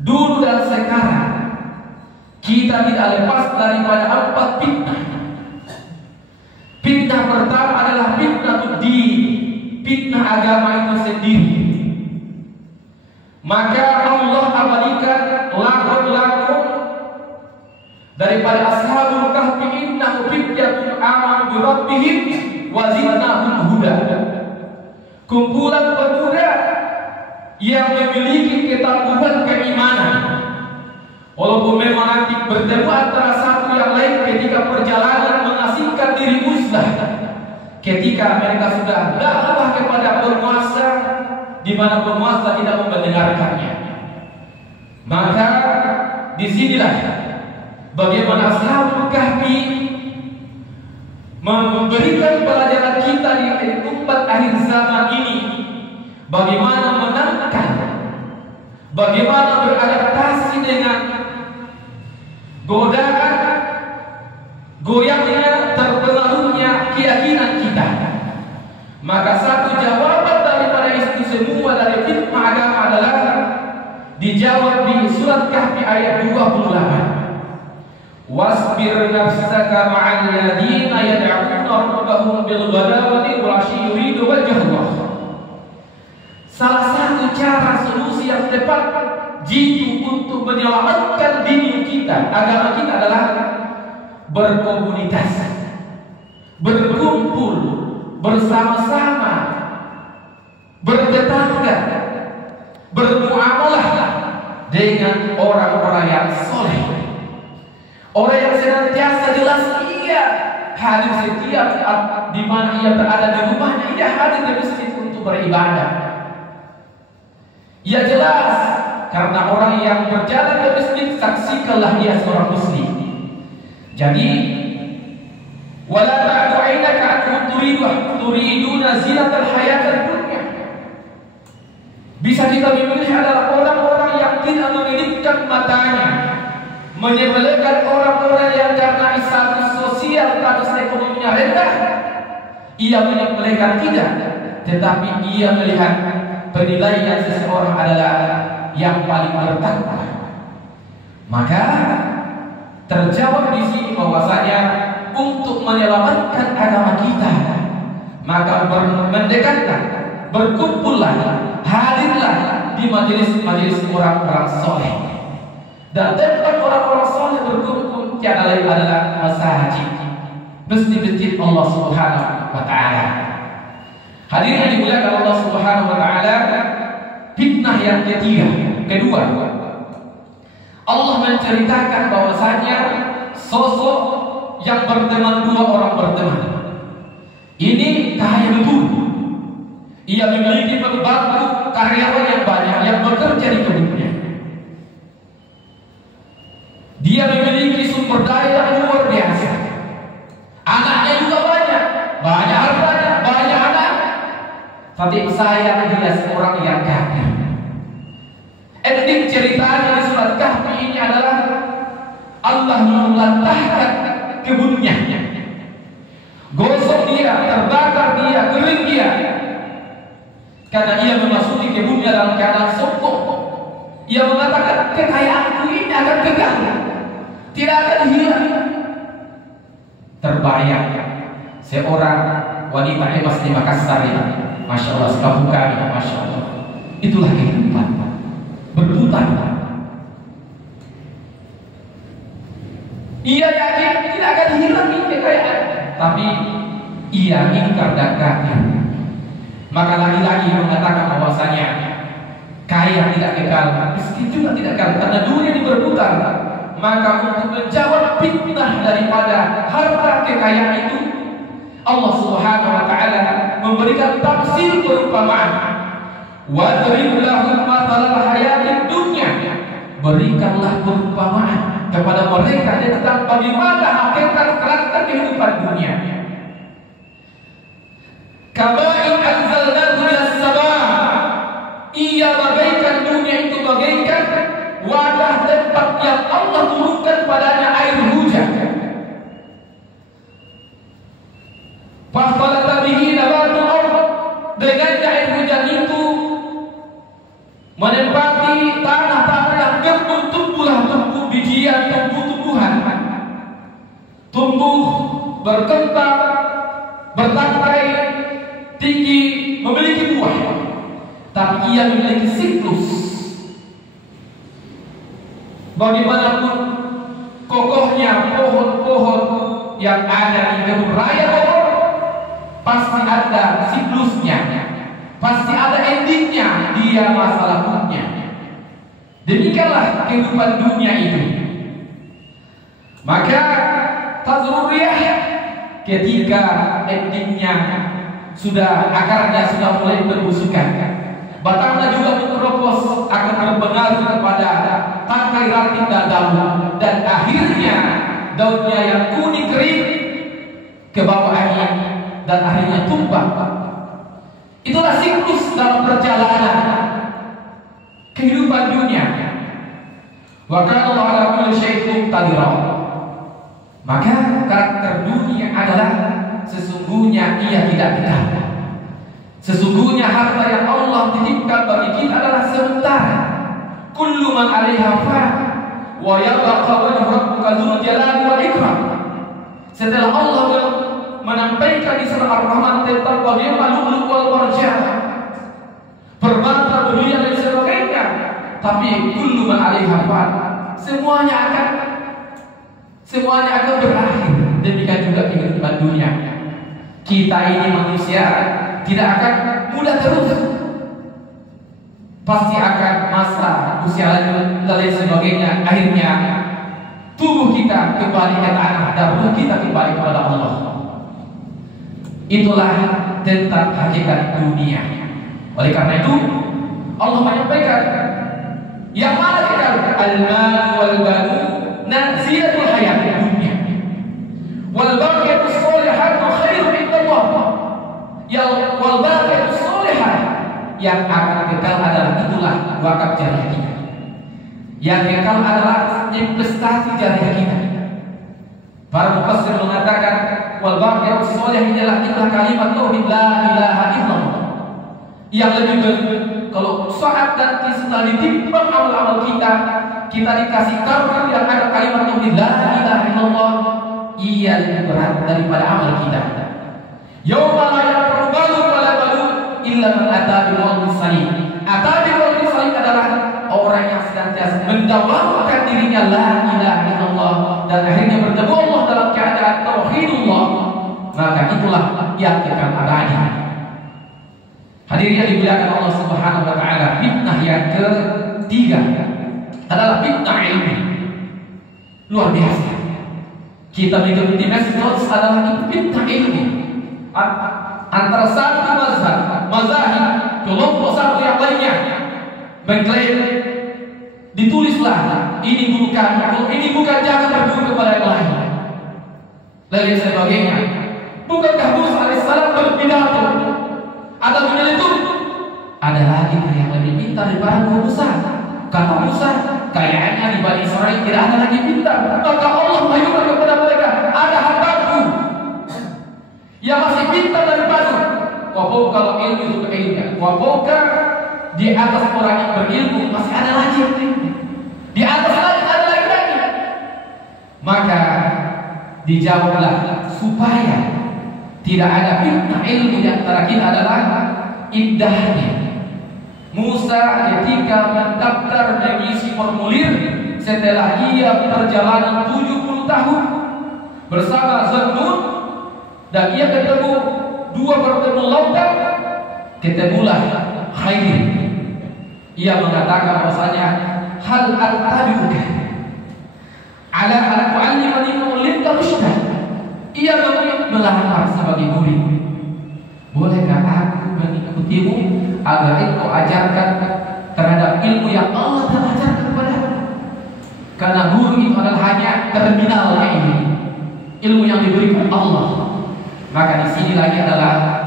Dulu dan sekarang kita tidak lepas daripada 4 fitnah. Fitnah pertama adalah fitnah fitnah agama itu sendiri. Maka Allah abadikan lakon-lakon daripada ashabul kahfi, innahu fityatun amanu bi rabbihim wa zidnahum huda. Kumpulan pemuda yang memiliki ketangguhan keimanan. Walaupun memang nanti bertemu antara satu yang lain ketika perjalanan mengasingkan diri musnah, ketika mereka sudah dakwah kepada penguasa, di mana penguasa tidak mendengarkannya. Maka disinilah bagaimana Ashabul Kahfi memberikan pelajaran kita di umat akhir zaman ini, bagaimana menangkan, bagaimana beradaptasi dengan godaan, goyangnya, terpengaruhnya keyakinan kita. Maka satu jawaban daripada itu semua dari fitnah agama adalah dijawab di surat Kahfi ayat 28. Wasbir nafsaka ma'al ladzina yad'una rabbahum bil ghadawati wal 'ashyi yuridu wajhah. Salah satu cara solusi yang tepat jitu untuk menyelamatkan diri kita, agama kita adalah berkomunitas, berkumpul, bersama-sama, bertetangga, bermuamalah dengan orang-orang yang soleh, orang yang senantiasa jelas ia hadir setiap di mana ia berada di rumahnya, ia hadir di masjid untuk beribadah. Ia jelas karena orang yang berjalan ke masjid, saksikanlah dia seorang muslim. Jadi wala ta'du 'ainaka anhum turiduna zinatal hayatid dunya. Bisa kita memilih adalah orang-orang yang tidak memiliki matanya, menyebelahkan orang-orang yang karena status sosial, status ekonominya rendah, ia menyebelahkan tidak, tetapi ia melihat penilaian seseorang adalah yang paling bertakwa. Maka terjawab di sini bahwasanya untuk menyelamatkan agama kita, maka mendekatkan, berkumpullah, hadirlah di majelis-majelis orang-orang soleh. Dan tempat orang-orang soleh berkumpul tiada lain adalah masjid, masjid Allah Subhanahu wa Ta'ala. Hadirin yang dimuliakan Allah Subhanahu wa Ta'ala, fitnah yang kedua, Allah menceritakan bahwasanya sosok yang berteman, 2 orang berteman. Ini kaya betul. Ia memiliki pembantu, karyawan yang banyak yang bekerja di kebunnya. Dia memiliki sumber daya yang luar biasa. Anaknya juga banyak hartanya, banyak anak. Tapi sayang dia seorang yang kafir. Ending ceritanya di surat Kahfi ini adalah Allah melantahkan kebunnya, gosok dia, terbakar dia, kering dia, karena ia memasuki kebunnya dalam keadaan sombong. Ia mengatakan kekayaanku ini akan kekal, tidak akan hilang. Terbayang seorang wanita hebat di Makassar ini, Masya Allah, sekabukani, Masya Allah. Itulah kehidupan berputar. Ia yakin tidak akan hilang kekayaan, tapi ia ingkar dan kafir. Maka lagi-lagi mengatakan bahwasanya kaya tidak kekal, miskin juga tidak kekal, karena dunia ini berputar. Maka untuk menjawab fitnah daripada harta kekayaan itu, Allah Subhanahu wa Ta'ala memberikan tafsir perumpamaan. Wadrib lahum mathalal hayatid dunya. Berikanlah perumpamaan kepada mereka tentang bagaimana hakikat karakter kehidupan dunia. Kama'in anzalnahu minas sama'. Ia bagaikan dunia itu bagaikan wadah tempat yang Allah turunkan padanya air hujan. Fakhtalata bihi nabatul ardh. Dengan air hujan itu menempati tanah-tanah yang berkembang, bertangkai tinggi, memiliki buah. Tapi ia memiliki siklus. Bagaimanapun kokohnya pohon-pohon yang ada di kebun raya Bogor, pasti ada siklusnya, pasti ada endingnya, dia masalah punya. Demikianlah kehidupan dunia itu. Maka tazuriyah ketika endingnya sudah, akarnya sudah mulai berbusukan, batangnya juga menerobos, akan berpengaruh kepada tangkai ranting dan daun, dan akhirnya daunnya yang kuning kering ke bawah angin dan akhirnya tumbang. Itulah siklus dalam perjalanan kehidupan dunia. Wa kana Allahu ala kulli syai'in qadir. Maka karakter dunia adalah sesungguhnya ia tidak kekal. Sesungguhnya harta yang Allah titipkan bagi kita adalah sementara. Kullu man 'alaiha fan wa yabqa wajhu rabbika dzul jalali wal ikram. Setelah Allah menampaikan di surah Ar-Rahman tentang bagaimana lu'lu' wal marjan, permata, berlian dan sebagainya, tapi kullu man 'alaiha fan, semuanya akan berakhir. Demikian juga kehidupan dunia. Kita ini manusia tidak akan mudah terus. Pasti akan masa usia lanjut dan lain sebagainya. Akhirnya tubuh kita kembali ke tanah dan ruh kita kembali kepada Allah. Itulah tentang hakikat dunia. Oleh karena itu Allah menyampaikan yang mana kekal, al-mal wal banun nazilatul hayat dunia wal baqiyatus sholihatu khairun indallah. Wal baqiyatus sholihah, yang akan kekal adalah itulah wakaf jariah kita. Yang kekal adalah investasi jariah kita. Para mufassir mengatakan wal baqiyatus sholihah adalah kalimat tauhid la ilaha illallah. Yang lebih kalau saat nanti setelah ditimbang amal-amal kita dikasih karun yang ada kalimat tauhid la ilaha illallah, ia lebih berat daripada amal kita. Yauma la yanfa'u malun wala banun illa man ata bi qalbin salim. Ata bi qalbin salim adalah orang yang senantiasa mendawamkan dirinya la ilaha illallah dan akhirnya bertemu Allah dalam keadaan tauhidullah, maka itulah yang kekal abadi. Hadirin yang dimuliakan Allah Subhanahu wa taala, fitnah yang ketiga adalah fitnah ilmu. Luar biasa. Kita mengikuti metode adalah fitnah ilmu. Antara satu mazhab kelompok satu yang lainnya mengklaim ditulislah ini bukan, kalau ini bukan jangan berguru kepada yang lain. Lain sebagainya. Bukankah Musa alaihissalam berpidato? Ada benar itu? Ada lagi yang lebih pintar daripada Musa. Kata Musa, kayaknya di Bani Israil tidak ada lagi pintar. Maka Allah mengajukan kepada mereka, ada hambaku yang masih pintar daripada. Wabau kalau ilmu itu keilmuan. Wabau di atas orang yang berilmu masih ada lagi. Di atas lagi ada lagi. Maka dijawablah supaya tidak ada fitnah ilmu di antara kita adalah indahnya Musa ketika mendaftar mengisi formulir setelah ia perjalanan 70 tahun bersama Zannun, dan ia ketemu dua bertemu lautan, ketemulah Khadir. Ia mengatakan bahwasanya hal al-tabiuka ala an tu'allimani ma'ulimta rusyda. Ia melamar sebagai murid. Bolehkah aku mengikutimu agar engkau ajarkan terhadap ilmu yang Allah telah ajarkan kepadamu? Karena guru itu adalah hanya terminalnya ini, ilmu yang diberikan Allah. Maka di sini lagi adalah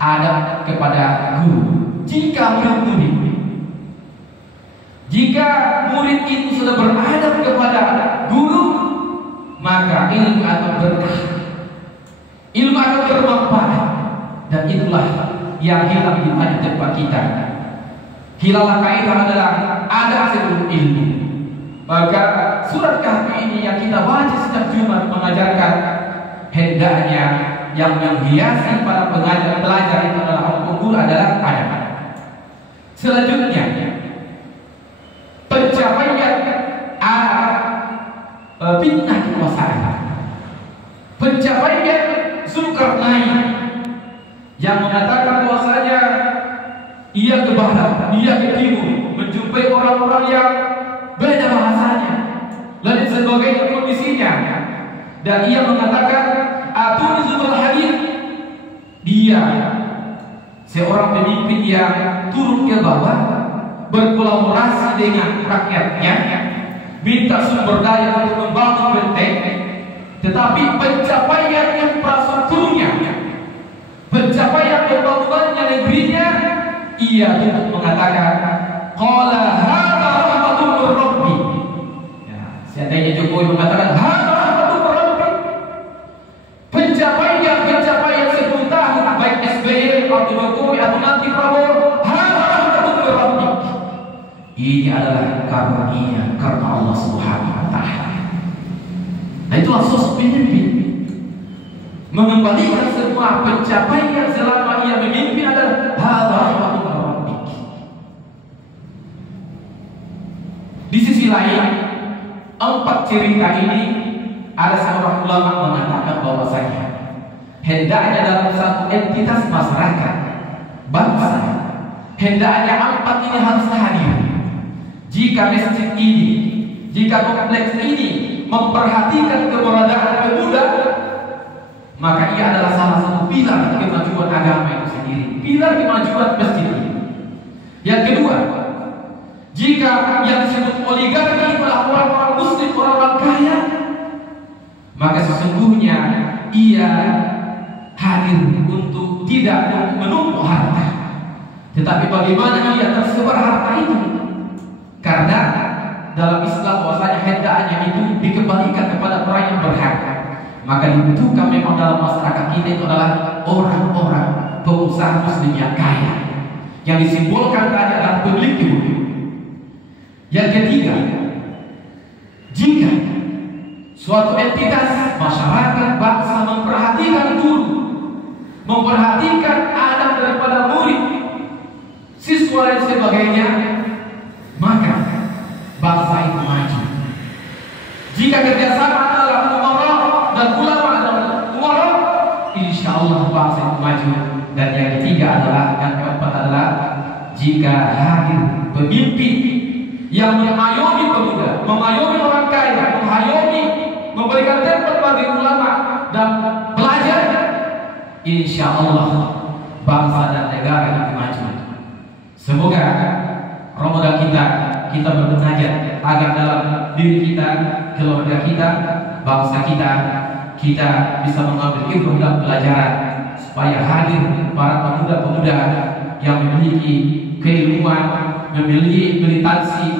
adab kepada guru. Jika murid itu sudah beradab kepada guru, maka ilmu akan berkah, ilmu akan bermanfaat, dan itulah yang hilang di banyak tempat kita. Hilanglah kaidah adalah ada sebelum ilmu. Maka surat Kahfi ini yang kita baca setiap Jumat mengajarkan hendaknya yang menghiasi para pelajar itu adalah al-qubur adalah ada. Selanjutnya, pencapaian fitnah kekuasaan, pencapaian Zulkarnain yang mengatakan bahwasanya ia ke barat, ia ke timur, menjumpai orang-orang yang beda bahasanya, lain sebagainya kondisinya, dan ia mengatakan atuni Zul Hadid. Dia seorang pemimpin yang turun ke bawah, berkolaborasi dengan rakyatnya, minta sumber daya untuk membangun benteng, tetapi pencapaian infrastrukturnya, pencapaian pembangunannya negerinya, ia tutup mengatakan qala hadza rahmatun min rabbi. Ya, seandainya Jokowi mengatakan hadza rahmatun min rabbi, pencapaian 10 tahun baik SBY atau Jokowi atau nanti Prabowo, hadza rahmatun min rabbi, ini adalah karunia karena Allah Subhanahu wa taala. Nah, itulah sosok pemimpin, mengembalikan semua pencapaian selama ia memimpin adalah hadza rahmatun min rabbi. Di sisi lain, 4 cerita ini ada seorang ulama mengatakan bahwasanya hendaknya dalam satu entitas masyarakat bangsa, hendaknya 4 ini harus hadir. Jika masjid ini, jika kompleks ini memperhatikan keberadaan pemuda, maka ia adalah salah satu pilar kemajuan agama itu sendiri, pilar kemajuan masjid ini. Yang kedua, jika yang disebut oligarki adalah orang-orang muslim, orang-orang kaya, maka sesungguhnya ia hadir untuk tidak menumpuk harta, tetapi bagaimana ia tersebar harta itu. Karena dalam Islam bahwasanya hendaknya itu dikembalikan kepada orang yang berhak. Maka dibutuhkan memang dalam masyarakat kita itu adalah orang-orang pengusaha muslim yang kaya, yang disimbolkan tadi adalah pemilik bumi. Yang ketiga, jika suatu entitas masyarakat bangsa memperhatikan guru, memperhatikan adab daripada murid, siswa dan sebagainya, maka bangsa itu maju. Jika kerjasama adalah umara dan ulama adalah umara, insya Allah bangsa itu maju. Dan yang ketiga adalah, yang keempat adalah, jika hadir pemimpin yang mengayomi pemuda, mengayomi orang kaya, mengayomi, memberikan tempat bagi ulama dan pelajar, insya Allah bangsa dan negara itu maju. Semoga Ramadan kita bermunajat agar dalam diri kita, keluarga kita, bangsa kita bisa mengambil ilmu dan pelajaran, supaya hadir para pemuda-pemuda yang memiliki keilmuan, memiliki militansi